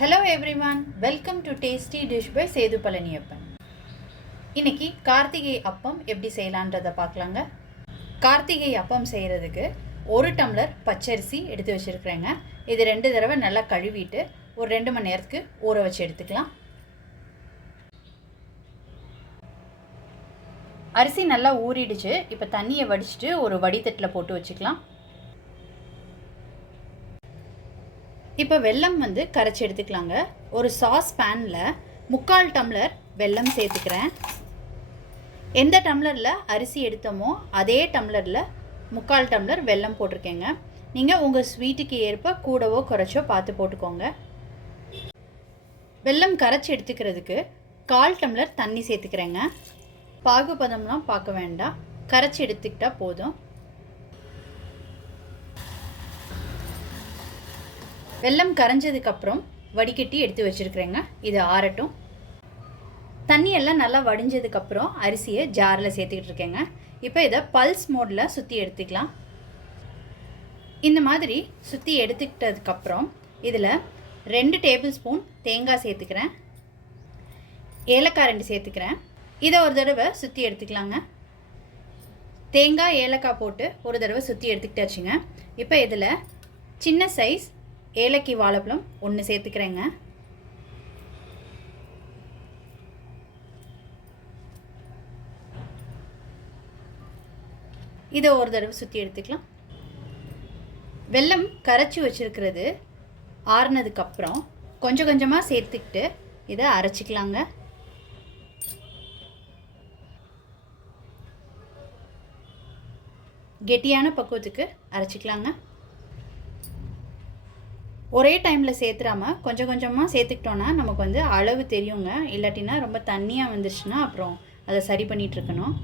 Hello everyone, welcome to Tasty Dish by Sethu Palaniyappan. இன்னைக்கு கார்த்திகை அப்பம் எப்படி செய்யலான்றதை பார்க்கலாங்க. கார்த்திகை அப்பம் செய்கிறதுக்கு 1 டம்ளர் பச்சரிசி எடுத்து வச்சுருக்கிறேங்க. இது 2 தடவை நல்லா கழுவிட்டு ஒரு 2 மணி நேரத்துக்கு ஊற வச்சு எடுத்துக்கலாம். அரிசி நல்லா ஊறிடுச்சு. இப்போ தண்ணியை வடிச்சிட்டு ஒரு வடித்தட்டில் போட்டு வச்சுக்கலாம். இப்போ வெல்லம் கரைச்சி எடுத்துக்கலாங்க. ஒரு சாஸ் பேனில் 3/4 டம்ளர் வெல்லம் சேர்த்துக்கிறேன். எந்த டம்ளரில் அரிசி எடுத்தோமோ அதே டம்ளரில் 3/4 டம்ளர் வெல்லம் போட்டிருக்கேங்க. நீங்கள் உங்கள் ஸ்வீட்டுக்கு ஏற்ப கூடவோ குறைச்சோ பார்த்து போட்டுக்கோங்க. வெல்லம் கரைச்சி எடுத்துக்கிறதுக்கு 1/4 டம்ளர் தண்ணி சேர்த்துக்கிறேங்க. பாகுபதம்லாம் பார்க்க வேண்டாம், கரைச்சி எடுத்துக்கிட்டால் போதும். வெல்லம் கரைஞ்சதுக்கப்புறம் வடிகட்டி எடுத்து வச்சுருக்கிறேங்க. இது ஆறட்டும். தண்ணியெல்லாம் நல்லா வடிஞ்சதுக்கப்புறம் அரிசியை ஜாரில் சேர்த்துக்கிட்டு இருக்கேங்க. இப்போ இதை பல்ஸ் மோடில் சுற்றி எடுத்துக்கலாம். இந்த மாதிரி சுற்றி எடுத்துக்கிட்டதுக்கப்புறம் இதில் 2 டேபிள் ஸ்பூன் தேங்காய் சேர்த்துக்கிறேன். ஏலக்காய் 2 சேர்த்துக்கிறேன். இதை ஒரு தடவை சுற்றி எடுத்துக்கலாங்க. தேங்காய் ஏலக்காய் போட்டு ஒரு தடவை சுற்றி எடுத்துக்கிட்டாச்சுங்க. இப்போ இதில் சின்ன சைஸ் ஏலக்கி வாழைப்பழம் 1 சேர்த்துக்கிறேங்க. இதை ஒரு தடவை சுற்றி எடுத்துக்கலாம். வெல்லம் கரைச்சி வச்சுருக்கிறது ஆறுனதுக்கப்புறம் கொஞ்சம் கொஞ்சமாக சேர்த்துக்கிட்டு இதை அரைச்சிக்கலாங்க. கெட்டியான பக்குவத்துக்கு அரைச்சிக்கலாங்க. ஒரே டைமில் சேர்த்துறாமல் கொஞ்சம் கொஞ்சமாக சேர்த்துக்கிட்டோன்னா நமக்கு அளவு தெரியுங்க. இல்லாட்டினா ரொம்ப தண்ணியாக வந்துருச்சுன்னா அப்புறம் அதை சரி பண்ணிகிட்ருக்கணும்.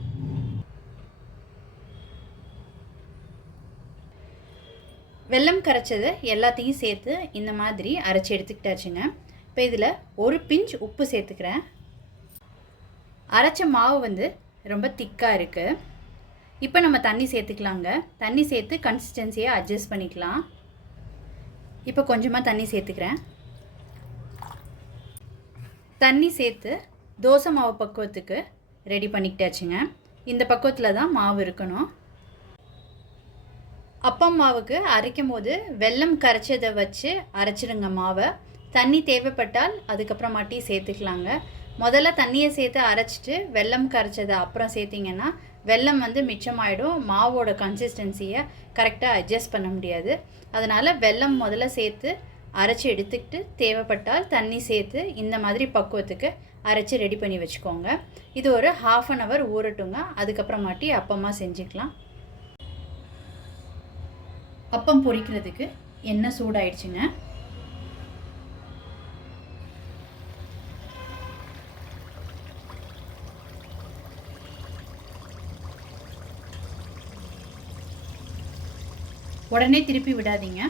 வெல்லம் கரைச்சதை எல்லாத்தையும் சேர்த்து இந்த மாதிரி அரைச்சி எடுத்துக்கிட்டாச்சுங்க. இப்போ இதில் ஒரு பிஞ்ச் உப்பு சேர்த்துக்கிறேன். அரைச்ச மாவு ரொம்ப திக்காக இருக்குது. இப்போ நம்ம தண்ணி சேர்த்துக்கலாங்க. தண்ணி சேர்த்து கன்சிஸ்டன்சியை அட்ஜஸ்ட் பண்ணிக்கலாம். இப்போ கொஞ்சமாக தண்ணி சேர்த்துக்கிறேன். தண்ணி சேர்த்து தோசை மாவு பக்குவத்துக்கு ரெடி பண்ணிக்கிட்டாச்சுங்க. இந்த பக்குவத்தில் தான் மாவு இருக்கணும். அப்பம் மாவுக்கு அரைக்கும் போது வெல்லம் கரைச்சதை வச்சு அரைச்சிடுங்க மாவை. தண்ணி தேவைப்பட்டால் அதுக்கப்புறமாட்டி சேர்த்துக்கலாங்க. முதல்ல தண்ணியை சேர்த்து அரைச்சிட்டு வெல்லம் கரைச்சதை அப்புறம் சேர்த்திங்கன்னா வெல்லம் மிச்சமாயிடும். மாவோட கன்சிஸ்டன்சியை கரெக்டாக அட்ஜஸ்ட் பண்ண முடியாது. அதனால் வெல்லம் முதல்ல சேர்த்து அரைச்சி எடுத்துக்கிட்டு தேவைப்பட்டால் தண்ணி சேர்த்து இந்த மாதிரி பக்குவத்துக்கு அரைச்சி ரெடி பண்ணி வச்சுக்கோங்க. இது ஒரு 1/2 hour ஊறட்டுங்க. அதுக்கப்புறமாட்டி அப்பமாக செஞ்சுக்கலாம். அப்பம் பொரிக்கிறதுக்கு எண்ணெய் சூடாயிடுச்சுங்க. உடனே திருப்பி விடாதீங்க.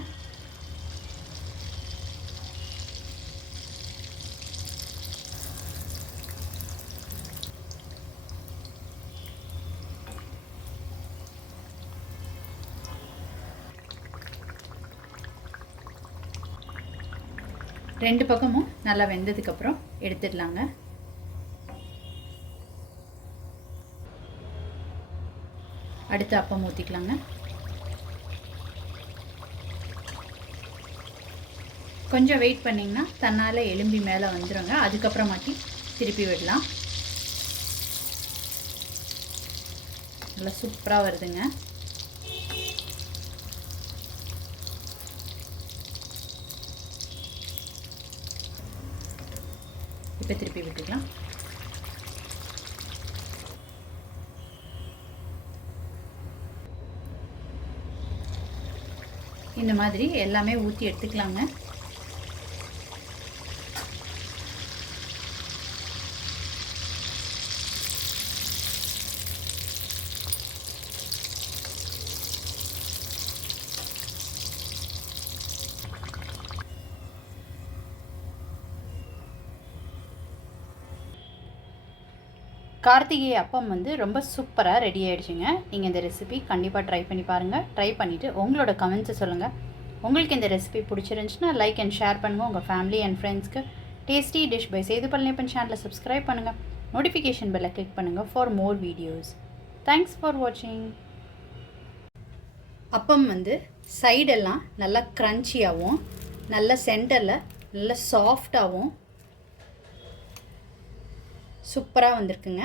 ரெண்டு பக்கமும் நல்லா வெந்ததுக்கப்புறம் எடுத்துடலாங்க. அடுத்து அப்பம் ஊற்றிக்கலாங்க. கொஞ்சம் வெயிட் பண்ணிங்கன்னா தன்னால் எலும்பி மேலே வந்துடுங்க. அதுக்கப்புறமாட்டி திருப்பி விடலாம். நல்லா சூப்பராக வருதுங்க. இப்போ திருப்பி விட்டுக்கலாம். இந்த மாதிரி எல்லாமே ஊற்றி எடுத்துக்கலாங்க. கார்த்திகை அப்பம் ரொம்ப சூப்பராக ரெடி ஆகிடுச்சுங்க. நீங்கள் இந்த ரெசிபி கண்டிப்பாக ட்ரை பண்ணி பாருங்கள். ட்ரை பண்ணிவிட்டு உங்களோட கமெண்ட்ஸை சொல்லுங்கள். உங்களுக்கு இந்த ரெசிபி பிடிச்சிருந்துச்சுன்னா லைக் அண்ட் ஷேர் பண்ணுங்கள் உங்கள் ஃபேமிலி அண்ட் ஃப்ரெண்ட்ஸ்க்கு. Tasty dish by Sethu Palaniappan சேனலை சப்ஸ்கிரைப் பண்ணுங்கள். நோட்டிஃபிகேஷன் பெல்லை கிளிக் பண்ணுங்கள் for more videos. Thanks for வாட்சிங். அப்பம் வந்து சைடெல்லாம் நல்லா க்ரன்ச்சியாகவும் நல்லா சென்டரில் நல்லா சாஃப்டாகவும் சூப்பராக வந்திருக்குங்க.